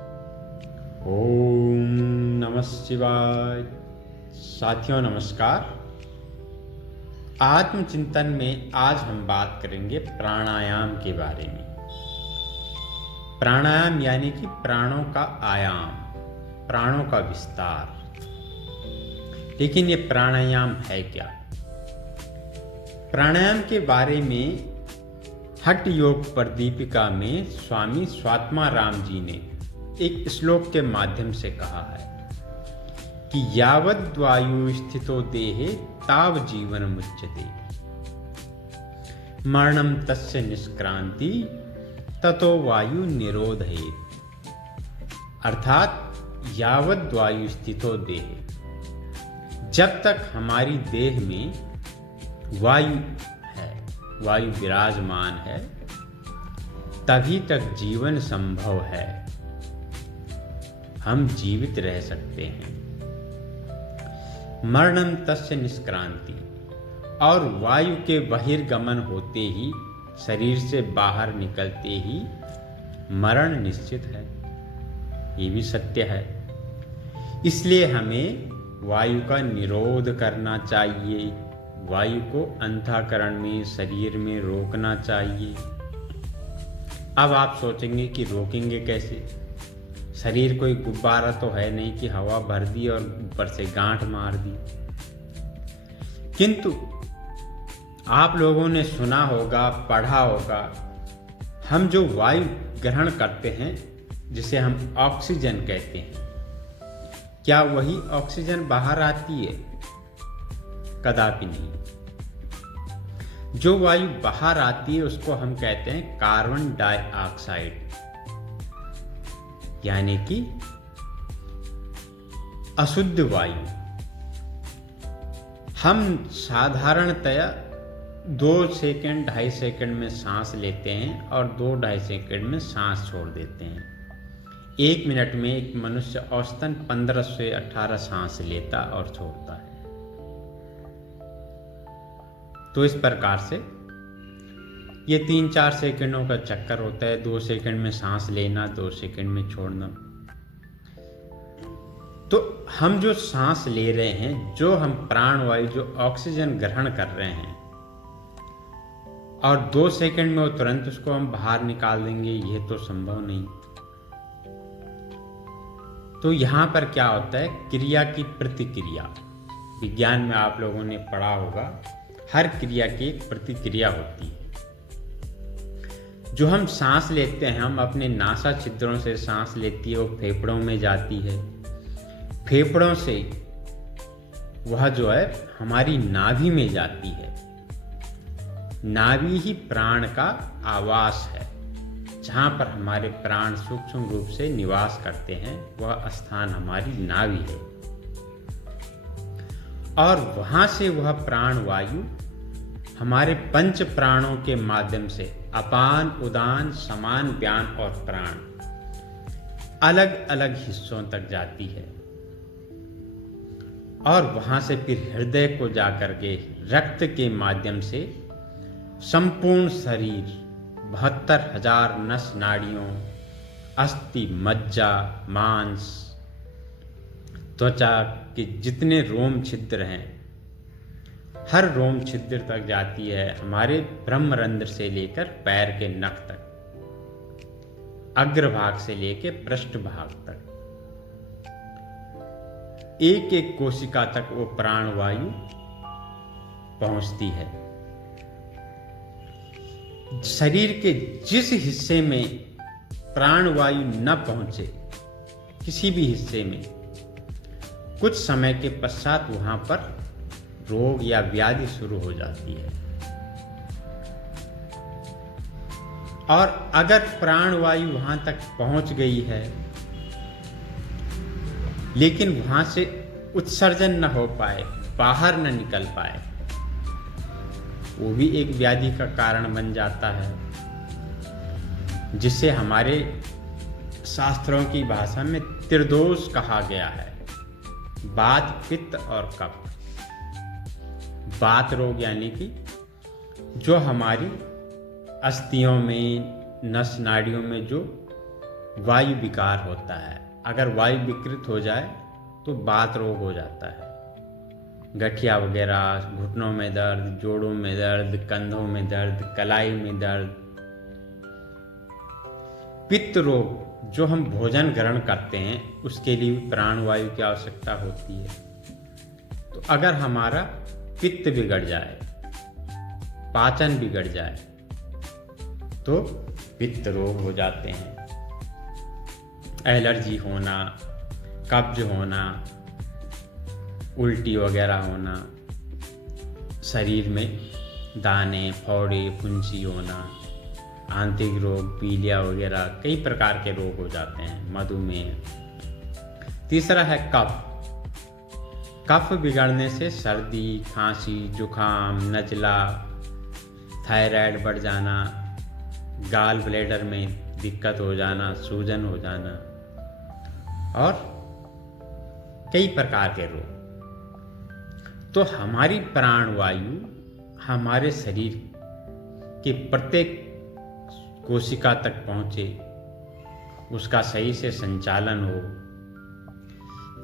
ओम नमः शिवाय। साथियों नमस्कार। आत्मचिंतन में आज हम बात करेंगे प्राणायाम के बारे में। प्राणायाम यानी कि प्राणों का आयाम, प्राणों का विस्तार। लेकिन ये प्राणायाम है क्या? प्राणायाम के बारे में हठ योग प्रदीपिका में स्वामी स्वात्माराम जी ने एक श्लोक के माध्यम से कहा है कि यावद् वायु स्थितो देहे ताव जीवन मुच्यते, मरणम तस्य निष्क्रांति ततो वायु निरोधयेत्। अर्थात यावद् वायु स्थितो देहे, जब तक हमारी देह में वायु है, वायु विराजमान है, तभी तक जीवन संभव है, हम जीवित रह सकते हैं। मरणम तस्य निष्क्रांति, और वायु के बहिर्गमन होते ही, शरीर से बाहर निकलते ही मरण निश्चित है। ये भी सत्य है। इसलिए हमें वायु का निरोध करना चाहिए, वायु को अंतःकरण में, शरीर में रोकना चाहिए। अब आप सोचेंगे कि रोकेंगे कैसे? शरीर कोई गुब्बारा तो है नहीं कि हवा भर दी और ऊपर से गांठ मार दी। किंतु आप लोगों ने सुना होगा, पढ़ा होगा, हम जो वायु ग्रहण करते हैं, जिसे हम ऑक्सीजन कहते हैं, क्या वही ऑक्सीजन बाहर आती है? कदापि नहीं। जो वायु बाहर आती है उसको हम कहते हैं कार्बन डाइऑक्साइड, यानी कि अशुद्ध वायु। हम साधारणतया 2 सेकंड 2.5 सेकंड में सांस लेते हैं और 2-2.5 सेकंड में सांस छोड़ देते हैं। 1 मिनट में एक मनुष्य औसतन 15 से 18 सांस लेता और छोड़ता है। तो इस प्रकार से ये 3-4 सेकंडों का चक्कर होता है। 2 सेकंड में सांस लेना, 2 सेकंड में छोड़ना। तो हम जो सांस ले रहे हैं, जो हम प्राणवायु, जो ऑक्सीजन ग्रहण कर रहे हैं, और 2 सेकंड में वो तुरंत उसको हम बाहर निकाल देंगे, यह तो संभव नहीं। तो यहां पर क्या होता है? क्रिया की प्रतिक्रिया। विज्ञान में आप लोगों ने पढ़ा होगा, हर क्रिया की एक प्रतिक्रिया होती है। जो हम सांस लेते हैं, हम अपने नासा छिद्रों से सांस लेती है, वो फेफड़ों में जाती है। फेफड़ों से वह जो है हमारी नाभि में जाती है। नाभि ही प्राण का आवास है, जहाँ पर हमारे प्राण सूक्ष्म रूप से निवास करते हैं। वह स्थान हमारी नाभि है, और वहाँ से वह प्राण वायु हमारे पंच प्राणों के माध्यम से अपान, उदान, समान, व्यान और प्राण अलग अलग हिस्सों तक जाती है, और वहां से फिर हृदय को जाकर के रक्त के माध्यम से संपूर्ण शरीर, 72,000 नस नाड़ियों, अस्थि, मज्जा, मांस, त्वचा के जितने रोम छिद्र हैं, हर रोम छिद्र तक जाती है। हमारे ब्रह्मरंध्र से लेकर पैर के नख तक, अग्रभाग से लेकर पृष्ठ भाग तक, एक एक कोशिका तक वो प्राणवायु पहुंचती है। शरीर के जिस हिस्से में प्राणवायु न पहुंचे, किसी भी हिस्से में, कुछ समय के पश्चात वहां पर रोग या व्याधि शुरू हो जाती है। और अगर प्राणवायु वहां तक पहुंच गई है, लेकिन वहां से उत्सर्जन न हो पाए, बाहर न निकल पाए, वो भी एक व्याधि का कारण बन जाता है, जिसे हमारे शास्त्रों की भाषा में त्रिदोष कहा गया है। वात, पित्त और कफ। वात रोग यानी कि जो हमारी अस्थियों में, नस नाड़ियों में जो वायु विकार होता है। अगर वायु विकृत हो जाए तो बात रोग हो जाता है। गठिया वगैरह, घुटनों में दर्द, जोड़ों में दर्द, कंधों में दर्द, कलाई में दर्द, पित्त रोग जो हम भोजन ग्रहण करते हैं उसके लिए प्राणवायु की आवश्यकता होती है। तो अगर हमारा पित्त बिगड़ जाए, पाचन बिगड़ जाए तो पित्त रोग हो जाते हैं। एलर्जी होना, कब्ज होना, उल्टी वगैरह होना, शरीर में दाने, फोड़े, फुंसी होना, आंतरिक रोग, पीलिया वगैरह कई प्रकार के रोग हो जाते हैं, मधुमेह। तीसरा है कफ। कफ बिगड़ने से सर्दी, खांसी, जुखाम, नज़ला, थायराइड बढ़ जाना, गाल ब्लैडर में दिक्कत हो जाना, सूजन हो जाना और कई प्रकार के रोग। तो हमारी प्राणवायु हमारे शरीर के प्रत्येक कोशिका तक पहुँचे, उसका सही से संचालन हो,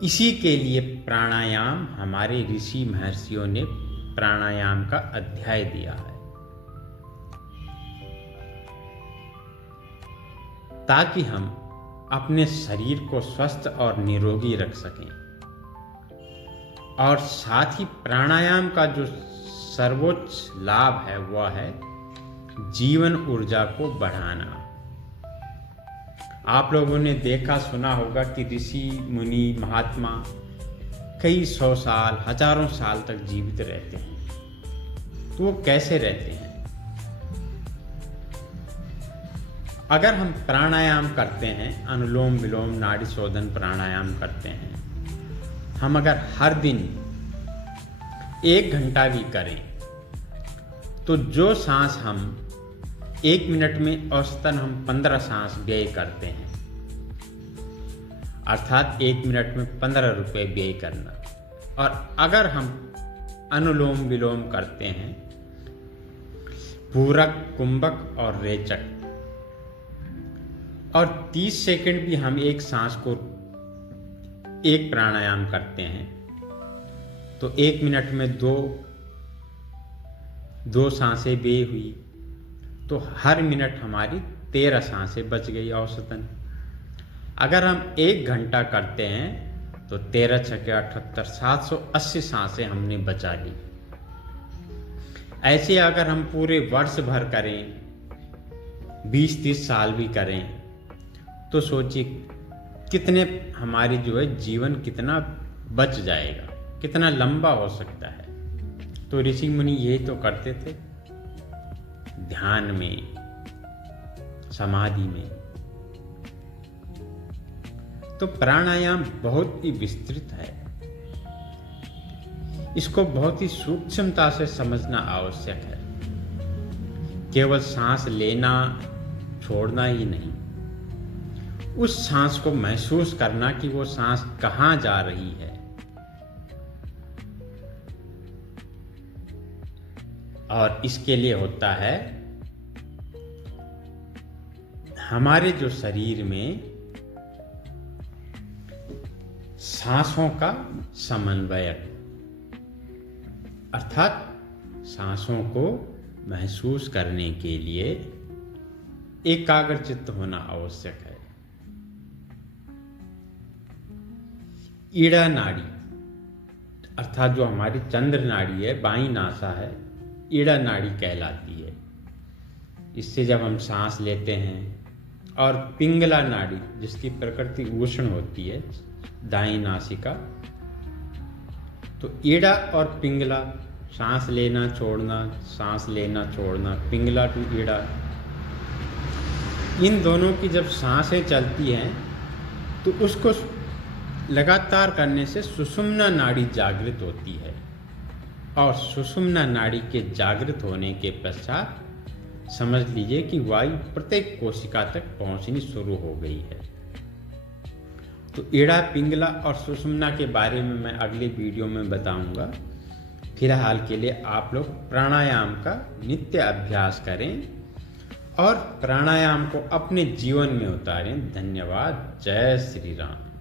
इसी के लिए प्राणायाम हमारे ऋषि महर्षियों ने प्राणायाम का अध्याय दिया है, ताकि हम अपने शरीर को स्वस्थ और निरोगी रख सकें। और साथ ही प्राणायाम का जो सर्वोच्च लाभ है वह है जीवन ऊर्जा को बढ़ाना। आप लोगों ने देखा सुना होगा कि ऋषि मुनि महात्मा कई 100 साल, हजारों साल तक जीवित रहते हैं। तो वो कैसे रहते हैं? अगर हम प्राणायाम करते हैं, अनुलोम विलोम नाड़ी शोधन प्राणायाम करते हैं, हम अगर हर दिन 1 घंटा भी करें तो जो सांस हम 1 मिनट में औसतन हम 15 सांस व्यय करते हैं, अर्थात 1 मिनट में 15 रुपये व्यय करना। और अगर हम अनुलोम विलोम करते हैं, पूरक, कुंभक और रेचक, और 30 सेकंड भी हम एक सांस को एक प्राणायाम करते हैं, तो 1 मिनट में दो सांसें व्यय हुई, तो हर मिनट हमारी 13 सांसें बच गई औसतन। अगर हम 1 घंटा करते हैं तो 13 छक्के 78, 780 सांसें हमने बचा ली। ऐसे अगर हम पूरे वर्ष भर करें, 20-30 साल भी करें, तो सोचिए कितने हमारी जो है जीवन कितना बच जाएगा, कितना लंबा हो सकता है। तो ऋषि मुनि यही तो करते थे, ध्यान में, समाधि में। तो प्राणायाम बहुत ही विस्तृत है, इसको बहुत ही सूक्ष्मता से समझना आवश्यक है। केवल सांस लेना छोड़ना ही नहीं, उस सांस को महसूस करना कि वो सांस कहाँ जा रही है। और इसके लिए होता है हमारे जो शरीर में सांसों का समन्वयक, अर्थात सांसों को महसूस करने के लिए एकाग्रचित्त होना आवश्यक है। ईड़ा नाड़ी, अर्थात जो हमारी चंद्र नाड़ी है, बाईं नासा है, ईड़ा नाड़ी कहलाती है। इससे जब हम सांस लेते हैं, और पिंगला नाड़ी जिसकी प्रकृति उष्ण होती है, दाईं नासिका, तो ईड़ा और पिंगला, सांस लेना छोड़ना, सांस लेना छोड़ना, पिंगला टू ईड़ा, इन दोनों की जब सांसें चलती हैं तो उसको लगातार करने से सुषुम्ना नाड़ी जागृत होती है, और सुषुम्ना नाड़ी के जागृत होने के पश्चात समझ लीजिए कि वायु प्रत्येक कोशिका तक पहुंचनी शुरू हो गई है। तो ईड़ा, पिंगला और सुषुम्ना के बारे में मैं अगले वीडियो में बताऊंगा। फिलहाल के लिए आप लोग प्राणायाम का नित्य अभ्यास करें और प्राणायाम को अपने जीवन में उतारें। धन्यवाद। जय श्री राम।